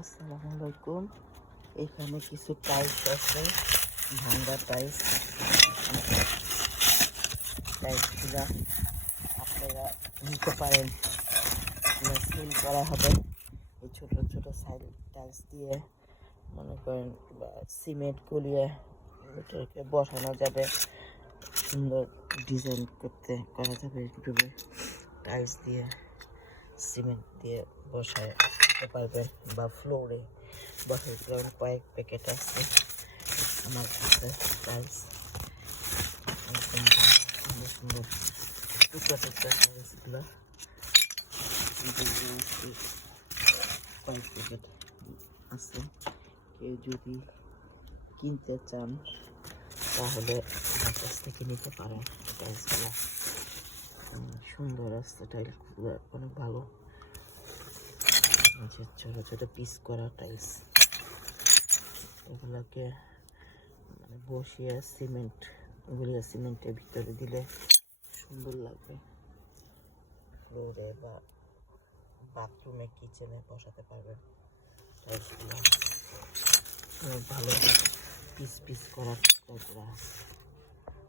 আসসালামু আলাইকুম। এখানে কিছু টাইলস আছে, ভাঙ্গা টাইলস। টাইলসগুলা আপনারা নিতে পারেন, সেল করা হবে। এই ছোট ছোট সাইড টাইলস দিয়ে মনে করেন সিমেন্ট গলিয়ে এটাকে বসানো যাবে, সুন্দর ডিজাইন করা যাবে। ইউটিউবে টাইলস দিয়ে সিমেন্ট দিয়ে বসায় দিতে পারবেন বা ফ্লোরে বসাইতে পারবেন। কয়েক প্যাকেট আছে আমার কাছে টাইলস, একদম সুন্দর সুন্দর টুকরা টুকরা টাইলসগুলো। কয়েক প্যাকেট আছে, কেউ যদি কিনতে চান তাহলে আমার কাছ থেকে নিতে পারেন। টাইলসগুলো সুন্দর আছে, টাইলসগুলো অনেক ভালো। ছোট ছোট পিস করা টাইলস, এগুলোকে মানে বসিয়ে সিমেন্টের ভিতরে দিলে সুন্দর লাগবে। ফ্লোরে বা বাথরুমে কিচেনে বসাতে পারবেন। টাইলসগুলো অনেক ভালো পিস পিস করা